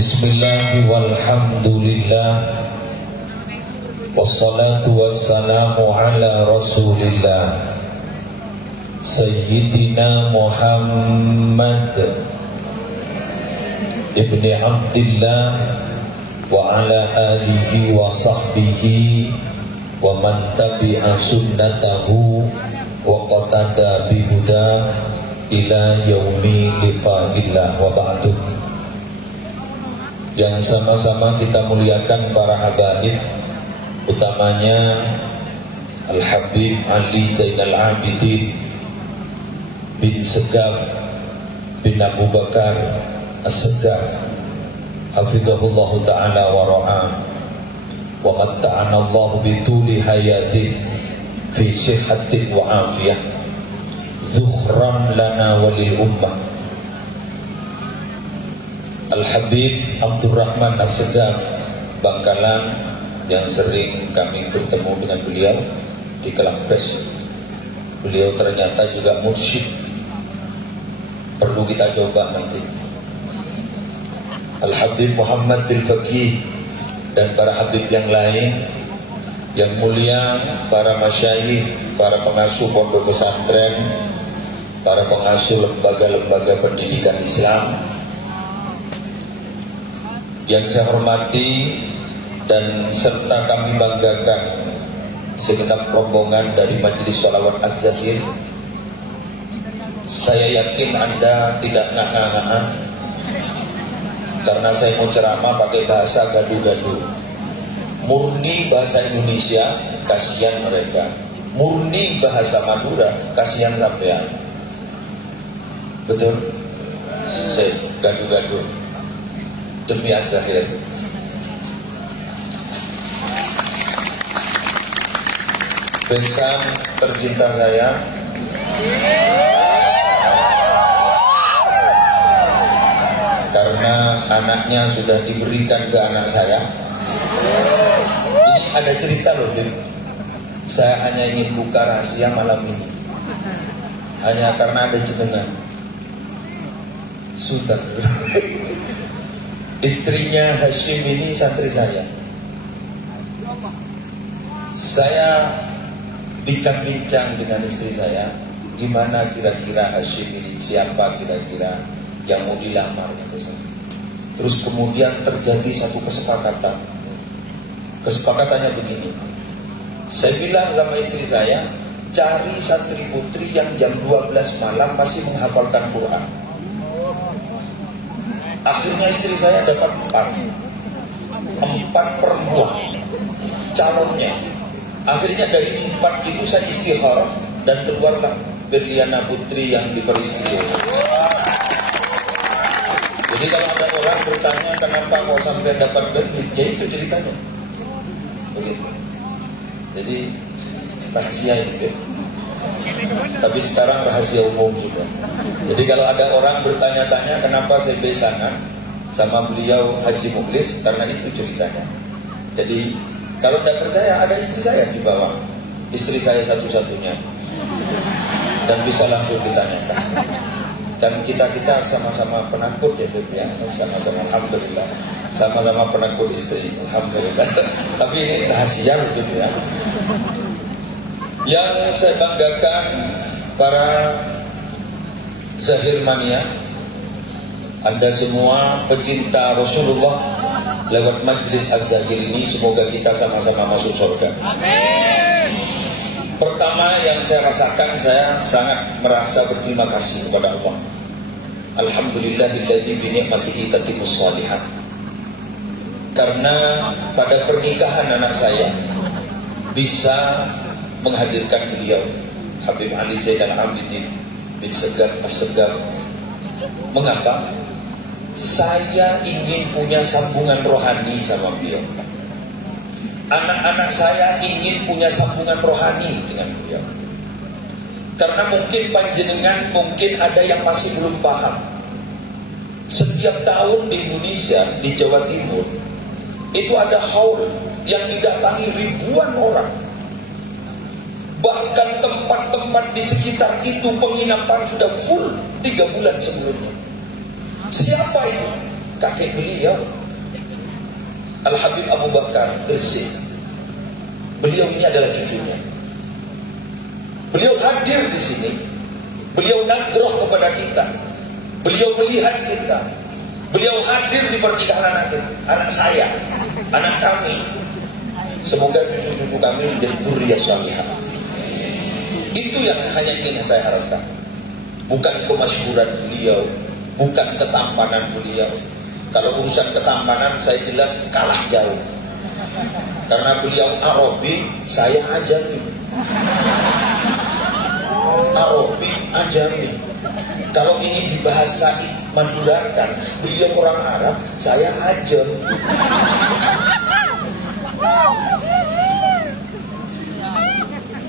Bismillah walhamdulillah wassalatu wassalamu ala rasulillah Sayyidina Muhammad ibni Abdillah wa ala alihi wa sahbihi wa man tabi'a sunnatahu wa qatada bihuda ila yaumi liqa'illah wa ba'du. Yang sama-sama kita muliakan para habaib, utamanya Al-Habib Ali Zainal Abidin bin Segaf bin Abu Bakar As-Segaf hafizahullahu ta'ala wa ra'ah wa matta'ana Allah bituli hayatin fi sihhatin wa afiyah zukhran lana walil ummah. Al-Habib Abdurrahman As-Segaf Bangkalan, yang sering kami bertemu dengan beliau di Kelampes. Beliau ternyata juga mursyid, perlu kita coba nanti. Al-Habib Muhammad bin Faqih dan para habib yang lain, yang mulia, para masyayikh, para pengasuh pondok pesantren, para pengasuh lembaga-lembaga pendidikan Islam yang saya hormati, dan serta kami banggakan segenap rombongan dari Majelis Sholawat Az-Zahir. Saya yakin Anda tidak nganga-nganga karena saya mau ceramah pakai bahasa gaduh-gaduh. Murni bahasa Indonesia, kasihan mereka. Murni bahasa Madura, kasihan sampean. Betul? Saya gaduh-gaduh demi Az-Zahir. Pesan tercinta saya, karena anaknya sudah diberikan ke anak saya. Ini ada cerita loh, Bim. Saya hanya ingin buka rahasia malam ini, hanya karena ada jenengan. Sudah. Istrinya Hashim ini santri saya. Saya bincang-bincang dengan istri saya, gimana kira-kira Hashim ini, siapa kira-kira yang mau dilamar. Terus kemudian terjadi satu kesepakatan. Kesepakatannya begini, saya bilang sama istri saya, cari santri putri yang jam 12 malam masih menghafalkan Quran. Akhirnya istri saya dapat 4 perempuan calonnya. Akhirnya dari 4 itu saya istikharah dan keluarlah Berliana Putri yang diperistri. Jadi kalau ada orang bertanya kenapa kok sampai dapat Berli, ya itu ceritanya. Begitu. Jadi rahasia ini, tapi sekarang rahasia umum juga. Jadi kalau ada orang bertanya-tanya kenapa saya besangan sama beliau Haji Mukhlis, karena itu ceritanya. Jadi kalau tidak percaya, ada istri saya di bawah, istri saya satu-satunya, dan bisa langsung ditanyakan. Dan kita sama-sama penakut ya, ya, sama-sama alhamdulillah, sama-sama penakut istri, alhamdulillah. Tapi ini rahasia gitu ya. Yang saya banggakan para Zahir Mania, Anda semua pecinta Rasulullah lewat Majelis Az-Zahir ini, semoga kita sama-sama masuk surga. Amin. Pertama yang saya rasakan, saya sangat merasa berterima kasih kepada Allah. Alhamdulillahilladzi bi ni'matihi tatimmus shalihat. Karena pada pernikahan anak saya bisa menghadirkan beliau Habib Ali Zainal Abidin bin Segaf As-Segaf. Mengapa? Saya ingin punya sambungan rohani sama beliau. Anak-anak saya ingin punya sambungan rohani dengan beliau. Karena mungkin panjenengan, mungkin ada yang masih belum paham. Setiap tahun di Indonesia, di Jawa Timur, itu ada haul yang didatangi ribuan orang. Bahkan tempat-tempat di sekitar itu penginapan sudah full 3 bulan sebelumnya. Siapa itu? kakek beliau Al-Habib Abu Bakar Gresik. Beliau ini adalah cucunya. Beliau hadir di sini. Beliau nadroh kepada kita. Beliau melihat kita. Beliau hadir di pernikahan anak saya, anak kami. Semoga cucu-cucu kami menjadi dzurriyyah salihah. Itu yang hanya ingin saya harapkan. Bukan kemasyhuran beliau, bukan ketampanan beliau. Kalau urusan ketampanan saya jelas kalah jauh. Karena beliau Arabi, saya Ajami. Arabi, Ajami. Kalau ini dibahasai Madurakan, beliau orang Arab, saya Ajam.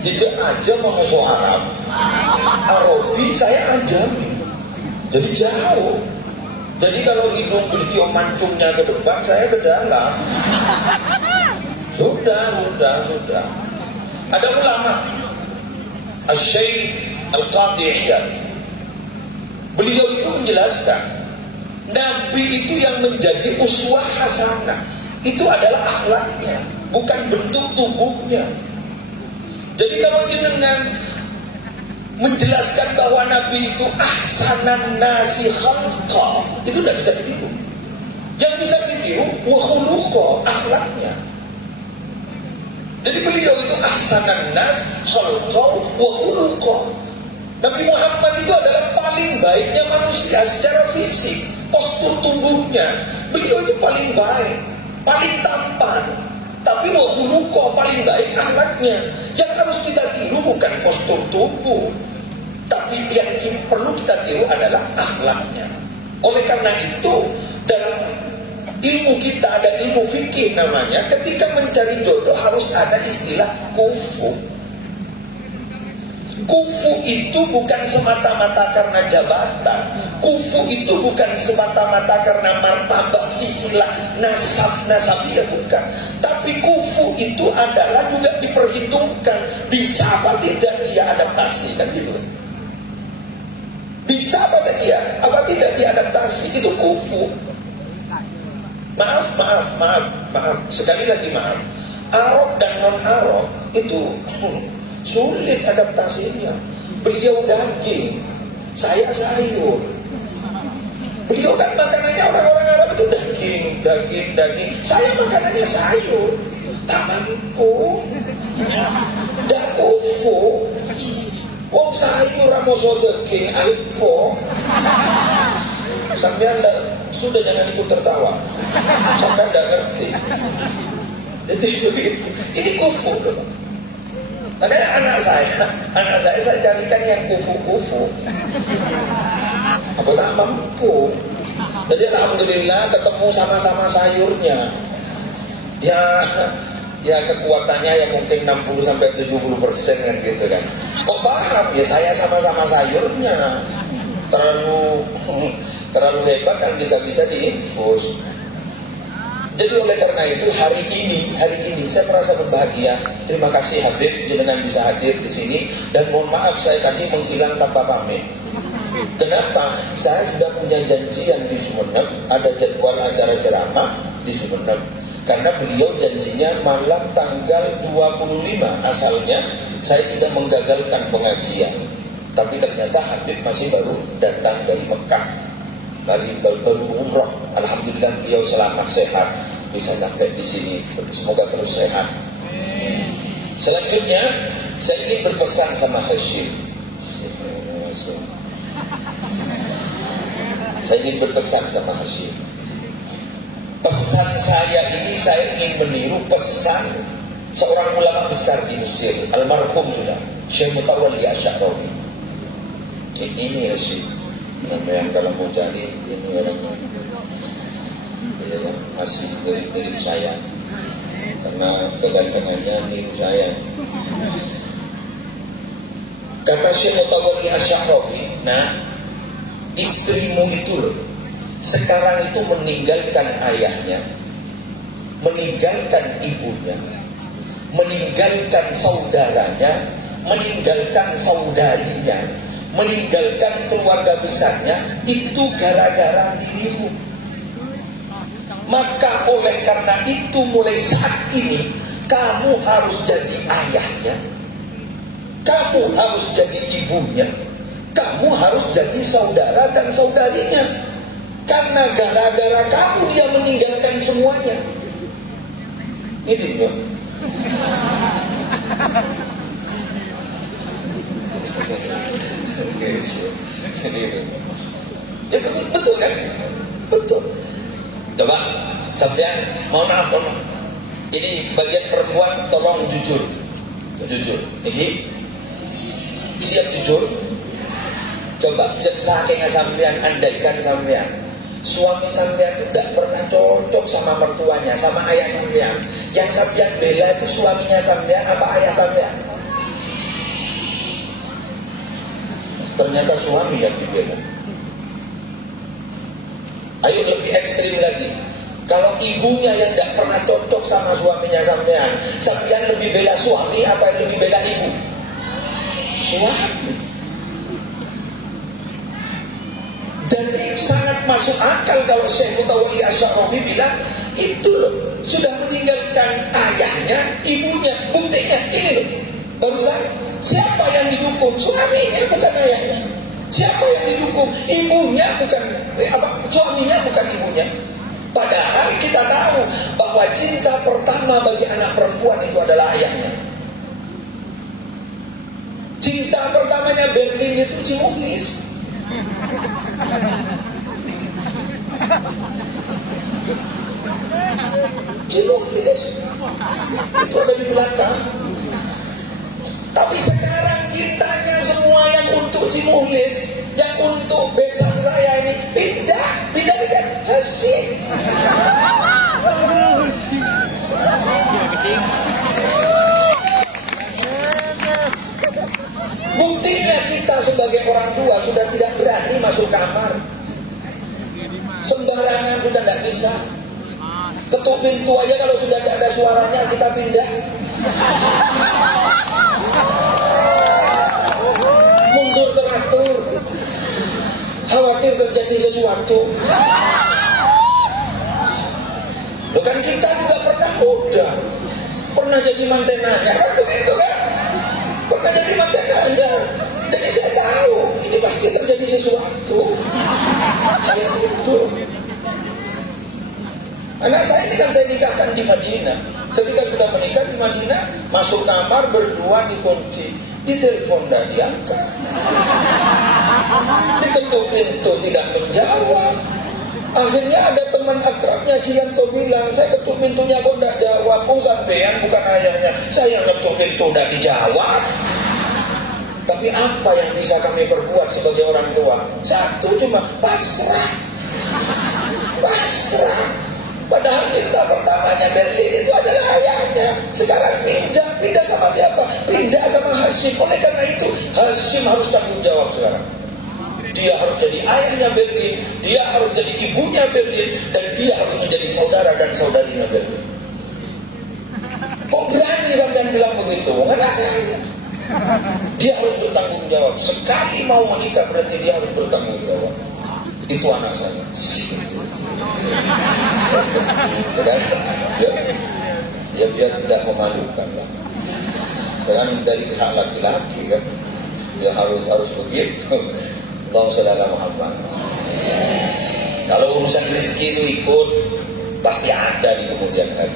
Jadi Ajam sama Arab, Arabi saya Ajami. Jadi jauh. Jadi kalau hidung beliau mancungnya ke depan, saya ke dalam. Sudah. Ada ulama, Asy-Syaikh Al-Qadhi Iyad. Beliau itu menjelaskan, Nabi itu yang menjadi uswah hasanah itu adalah akhlaknya, bukan bentuk tubuhnya. Jadi kalau jenengan menjelaskan bahwa Nabi itu ahsanan nasi khalqa, itu tidak bisa ditiru. Yang bisa ditiru wa khuluqa, akhlaknya. Jadi beliau itu ahsanan nas khalqa wa khuluqa. Nabi Muhammad itu adalah paling baiknya manusia secara fisik, postur tubuhnya. Beliau itu paling baik, paling tampan. Tapi wa khuluqa, paling baik akhlaknya. Yang harus kita tiru bukan postur tubuh, tapi yang perlu kita tiru adalah akhlaknya. Oleh karena itu, dalam ilmu kita ada ilmu fikih namanya, ketika mencari jodoh harus ada istilah kufu. Kufu itu bukan semata-mata karena jabatan. Kufu itu bukan semata-mata karena martabat silsilah nasab-nasabiyah, bukan. Tapi kufu itu adalah juga diperhitungkan bisa apa tidak dia adaptasi, kan gitu. Bisa apa tidak diadaptasi, itu kufu. Maaf. Sekali lagi maaf. Arab dan non-Arab itu sulit adaptasinya. Beliau daging, saya sayur. Beliau kan makanannya orang-orang Arab itu daging. Saya makanannya sayur. Tak mampu. Dak kufu. Wong sayur ramoso daging, apo? Sampai anda sudah jangan ikut tertawa. Sampai anda ngerti. Jadi begitu. Ini kufu. Padahal anak saya carikan yang kufu-kufu. Aku tak mampu. Jadi alhamdulillah ketemu sama-sama sayurnya. Ya kekuatannya yang mungkin 60-70% kan gitu kan. Kok paham ya, saya sama-sama sayurnya. Terlalu hebat kan bisa-bisa diinfus. Jadi oleh karena itu hari ini saya merasa berbahagia. Terima kasih Habib jenengan bisa hadir di sini, dan mohon maaf saya tadi menghilang tanpa pamit. Kenapa? Saya sudah punya janjian di Sumeneb, ada jadwal acara ceramah di Sumeneb. Karena beliau janjinya malam tanggal 25 asalnya saya sudah menggagalkan pengajian. Tapi ternyata Habib masih baru datang dari Mekah, baru umroh. Alhamdulillah beliau selamat sehat bisa sampai di sini. Semoga terus sehat. Selanjutnya saya ingin berpesan sama Hashim. Saya ingin berpesan sama Hashim. Pesan saya ini saya ingin meniru pesan seorang ulama besar di Mesir, almarhum sudah Syekh Mutawalli Asy-Sya'rawi. Ini Hashim. Yang kalau mau cari ini orangnya masih mirip saya karena kegantengannya niru saya. Kata Syekh Mutawalli Asy-Sya'rawi, nah istrimu itu loh sekarang itu meninggalkan ayahnya, meninggalkan ibunya, meninggalkan saudaranya, meninggalkan saudarinya, meninggalkan keluarga besarnya, itu gara-gara dirimu. Maka oleh karena itu mulai saat ini kamu harus jadi ayahnya, kamu harus jadi ibunya, kamu harus jadi saudara dan saudarinya. Karena gara-gara kamu dia meninggalkan semuanya. Ini loh. Ya betul kan? Betul. Coba sampean mohon maaf. Ini bagian perempuan tolong jujur. Jujur. Ini siap jujur. Coba saking sampean andaikan sampean suami sampean itu tidak pernah cocok sama mertuanya, sama ayah sampean. Yang sampean bela itu suaminya sampean apa ayah sampean? Ternyata suami yang dibela. Ayo lebih ekstrim lagi. Kalau ibunya yang tidak pernah cocok sama suaminya sampean, sampean lebih bela suami apa yang lebih bela ibu? Suami. Jadi sangat masuk akal kalau Syekh Mutawalli Asy'ari bilang itu loh, sudah meninggalkan ayahnya, ibunya. Buktinya ini loh, barusan siapa yang didukung? Suaminya bukan ayahnya. Siapa yang didukung? Ibunya bukan suaminya bukan ibunya. Padahal kita tahu bahwa cinta pertama bagi anak perempuan itu adalah ayahnya. Cinta pertamanya Berlin itu Cimulis. Cimulis itu ada di belakang. Tapi sekarang cintanya semua yang untuk Cimulis, yang untuk besan saya ini pindah bisa Hasyim. Buktinya kita sebagai orang tua sudah tidak berani masuk kamar. Sembarangan sudah tidak bisa. Ketuk pintu aja kalau sudah tidak ada suaranya kita pindah. Mundur teratur. Khawatir terjadi sesuatu. Bukan kita juga pernah muda, pernah jadi mantenanya kan begitu kan? Pernah jadi mantenanya. Jadi saya tahu ini pasti terjadi sesuatu. Saya itu. Anak saya ini kan saya nikahkan di Madinah. Ketika sudah menikah di Madinah, masuk kamar berdua dikunci, ditelepon dan diangkat. Diketuk pintu tidak menjawab. Akhirnya ada teman akrabnya Cianto bilang, saya ketuk pintunya kok tidak jawab. Oh sampean bukan ayahnya. Saya ketuk pintu tidak dijawab. Tapi apa yang bisa kami perbuat sebagai orang tua? Satu cuma pasrah. Pasrah. Padahal cinta pertamanya Berlin itu adalah ayahnya. Sekarang pindah sama siapa? Pindah sama Hasyim. Oleh karena itu Hasyim harus tanggung jawab sekarang. Dia harus jadi ayahnya Berlin, dia harus jadi ibunya Berlin, dan dia harus menjadi saudara dan saudarinya Berlin. Kok berani sampean bilang begitu? Nggak saya. Dia harus bertanggung jawab. Sekali mau menikah berarti dia harus bertanggung jawab. Itu anak saya. Ya biar tidak memalukan lah. Sekarang dari pihak laki-laki kan, ya harus begitu. Allahumma sholli ala Muhammad. Kalau urusan rezeki itu ikut, pasti ada di kemudian hari.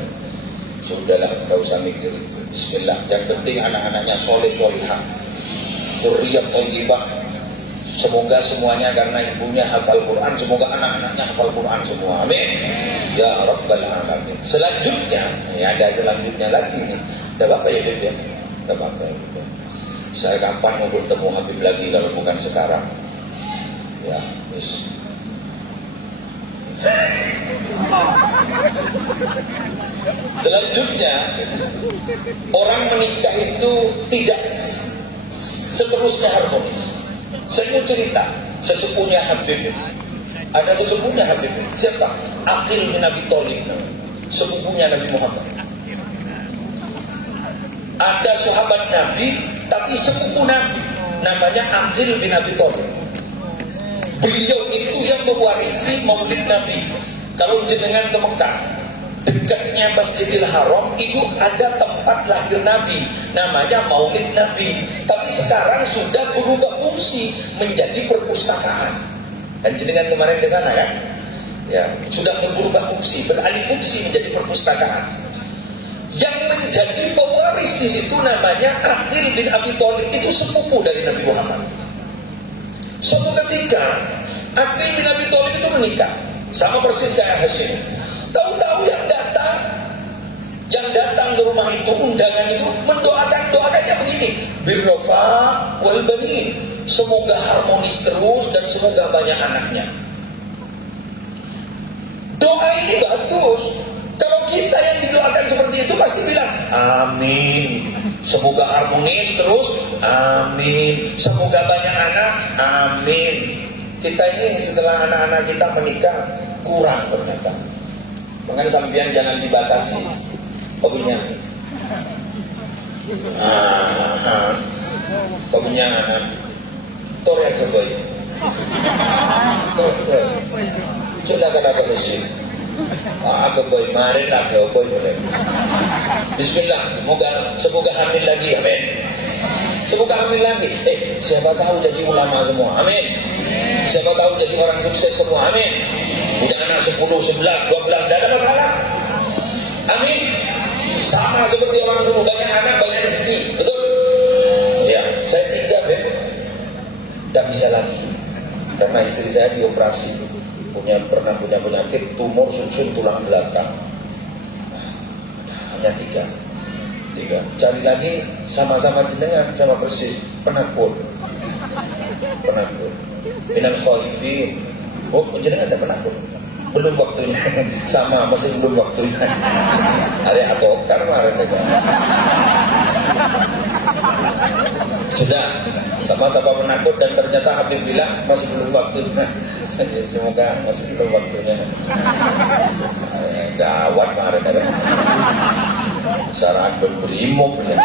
Sudahlah, tidak usah mikir itu. Bismillah. Yang penting anak-anaknya soleh solihah, dzurriyyah thayyibah. Semoga semuanya karena ibunya hafal Quran, semoga anak-anaknya hafal Quran semua. Amin. Ya Rabbal Alamin. Selanjutnya, ada selanjutnya lagi nih. Tidak apa-apa ya Dede? Tidak apa-apa ya. Saya kapan mau bertemu Habib lagi kalau bukan sekarang? Ya, yes. Selanjutnya, orang menikah itu tidak seterusnya harmonis. Saya mau cerita sesepuhnya Habib. Ada sesepuhnya Habib. Siapa? Aqil bin Abi Thalib, sepupunya Nabi Muhammad. Ada sahabat Nabi tapi sepupu Nabi, namanya Aqil bin Abi Thalib. Beliau itu yang mewarisi maulid Nabi. Kalau jenengan ke Mekah, dekatnya Masjidil Haram itu ada tempat lahir Nabi, namanya Maulid Nabi. Tapi sekarang sudah berubah fungsi menjadi perpustakaan. Dan jenengan kemarin ke sana kan? Ya, sudah berubah fungsi, beralih fungsi menjadi perpustakaan. Yang menjadi pewaris di situ namanya Aqil bin Abi Thalib, itu sepupu dari Nabi Muhammad. Suatu ketika Aqil bin Abi Thalib itu menikah sama persis kayak Hashim. Tahu-tahu yang datang ke rumah itu, undangan itu doakannya begini, birrofa wal banin, semoga harmonis terus dan semoga banyak anaknya. Doa ini bagus. Kalau kita yang didoakan seperti itu pasti bilang amin, semoga harmonis terus, amin, semoga banyak anak, amin. Kita ini setelah anak-anak kita menikah kurang ternyata. Makanya sampean jangan dibatasi hobinya. Hobinya anak tor ya keboy. Sudah kata bersih. Aku boy marin lah ke boy boleh. Bismillah, semoga hamil lagi, amin. Semoga hamil lagi. Siapa tahu jadi ulama semua, amin. Siapa tahu jadi orang sukses semua, amin. Punya anak 10, 11, 12, tidak ada masalah, amin. Sama seperti orang dulu, banyak anak, banyak rezeki, betul? Ya, saya tidak bisa lagi karena istri saya dioperasi. Pernah punya penyakit tumor susun tulang belakang. Hanya tiga. Cari lagi sama-sama jenengan sama persis penakut. Minal khaifin. Oh, jenengan ada penakut. Belum waktunya. Sama masih belum waktunya. Ada abokar kemarin. Sudah sama-sama penakut dan ternyata Habib bilang masih belum waktunya. Semoga masih belum waktunya. Gawat kemarin ada. Syaraan berimuk ya.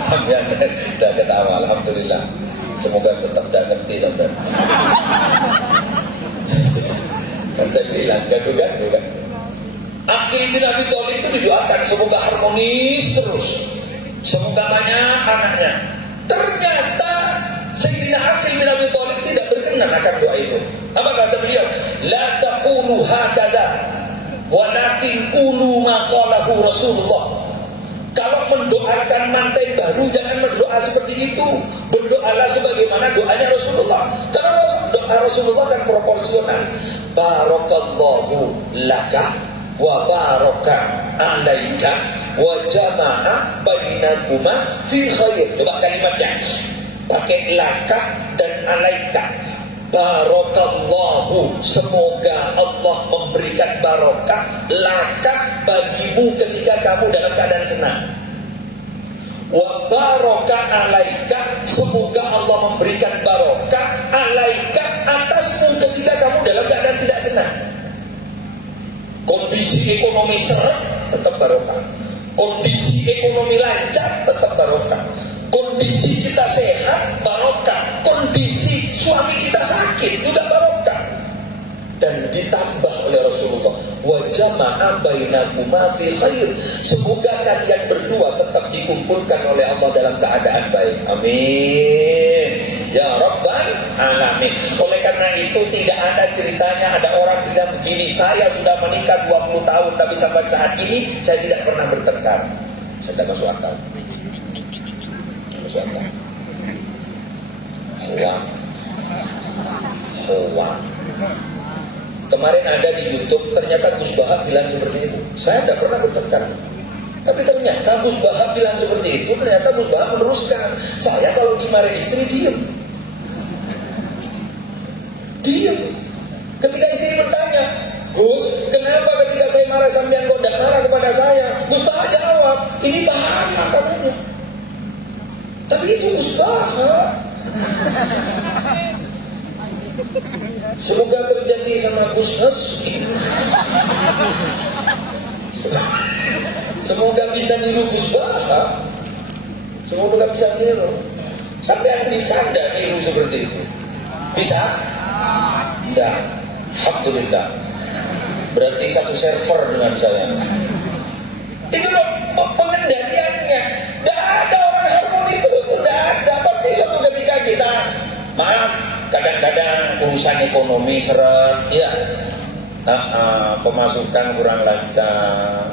Sampai tidak ketawa, alhamdulillah. Semoga tetap tidak ngerti teman-teman. Kan saya bilang gaduh-gaduh kan. Aqil bin Abi Thalib itu didoakan semoga harmonis terus, semoga banyak anaknya. Ternyata Sayyidina Aqil bin Abi Thalib tidak berkenan akan doa itu. Apa kata beliau? La taqulu hakada walakin qulu ma qalahu Rasulullah. Kalau mendoakan mantai baru jangan berdoa seperti itu. Berdoalah sebagaimana doanya Rasulullah. Karena doa Rasulullah kan proporsional. Barakallahu laka wa baraka alaika wa jama'a bainakuma fi khair. Coba kalimatnya. Pakai laka dan alaika. Barakallahu, semoga Allah memberikan barokah laka bagimu ketika kamu dalam keadaan senang. Wa baraka alaika, semoga Allah memberikan barokah alaika atasmu ketika kamu dalam keadaan tidak senang. Kondisi ekonomi seret tetap barokah, kondisi ekonomi lancar tetap barokah, kondisi kita sehat barokah, kondisi suami kita sakit juga barokah. Dan ditambah oleh Rasulullah, wa jama'a bainakuma fi khair, semoga kalian berdua tetap dikumpulkan oleh Allah dalam keadaan baik. Amin ya rabbal alamin. Oleh karena itu tidak ada ceritanya ada orang bilang begini, saya sudah menikah 20 tahun tapi sampai saat ini saya tidak pernah bertengkar. Saya tidak masuk akal. Hoak. Kemarin ada di YouTube, ternyata Gus Bahab bilang seperti itu. Saya tidak pernah bertengkar. Tapi ternyata Gus Bahab bilang seperti itu, ternyata Gus Bahab meneruskan. Saya kalau dimarahi istri diem. Ketika istri bertanya, Gus, kenapa ketika saya marah sampean kok tidak marah kepada saya? Gus Bahab jawab, ini bahaya katanya. Tapi itu Gus Bahab. Semoga terjadi sama Gus Hasim. Semoga bisa niru Gus Bahab. Semoga bisa niru. Sampai bisa tidak niru seperti itu? Bisa? Tidak. Alhamdulillah. berarti satu server dengan saya. Itu loh pengendaliannya. Tidak ada orang harmonis terus, tidak ada. Pasti suatu ketika kita, maaf, kadang-kadang urusan ekonomi seret, ya, pemasukan kurang lancar.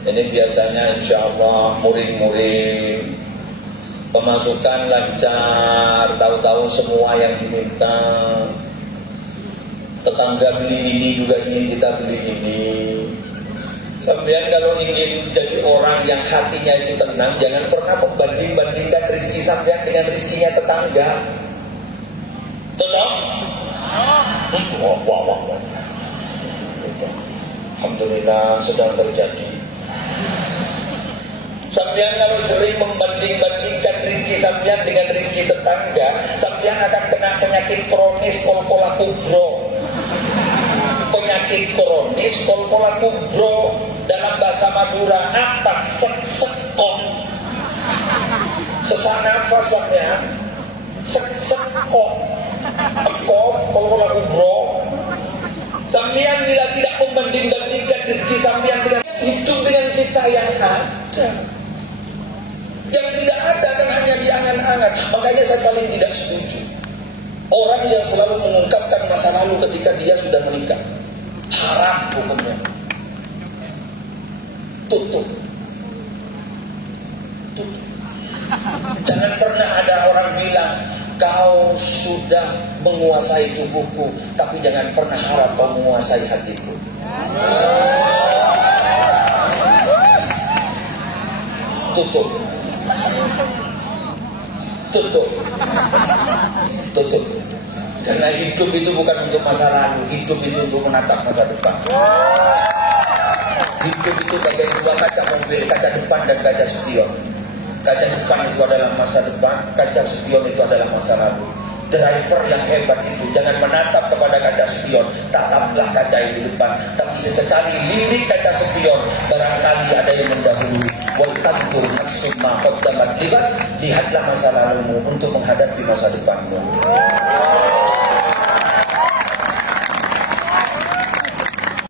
Ini biasanya insya Allah murid-murid pemasukan lancar, tahu-tahu semua yang diminta. Tetangga beli ini juga ingin kita beli ini. Sampean kalau ingin jadi orang yang hatinya itu tenang, jangan pernah membanding-bandingkan rezeki sampean dengan rezekinya tetangga. Betul? Wah. Alhamdulillah sedang terjadi. Sampean kalau sering membanding-bandingkan rezeki sampean dengan rezeki tetangga, sampean akan kena penyakit kronis kol-kola kubro. Penyakit kronis kol-kola kubro, dalam bahasa Madura apa? Sek-sekon. Sesak nafas sampean. Sek-sekon. Ekof kol-kola kubro. Sampean bila tidak membanding-bandingkan rezeki sampean dengan hidup dengan kita yang ada. Yang tidak ada kan hanya diangan-angan. Makanya saya paling tidak setuju orang yang selalu mengungkapkan masa lalu ketika dia sudah menikah. Haram hukumnya. Tutup. Jangan pernah ada orang bilang kau sudah menguasai tubuhku, tapi jangan pernah harap kau menguasai hatiku. Tutup. Karena hidup itu bukan untuk masa lalu, hidup itu untuk menatap masa depan. Hidup itu bagai dua kaca mobil, kaca depan dan kaca spion. Kaca depan itu adalah masa depan, kaca spion itu adalah masa lalu. Driver yang hebat itu jangan menatap kepada kaca spion, tataplah kaca yang di depan. Tapi sesekali lirik kaca spion, barangkali ada yang mendahului. Waltantur nafsun ma qaddamat lihat, lihatlah masa lalumu untuk menghadapi masa depanmu.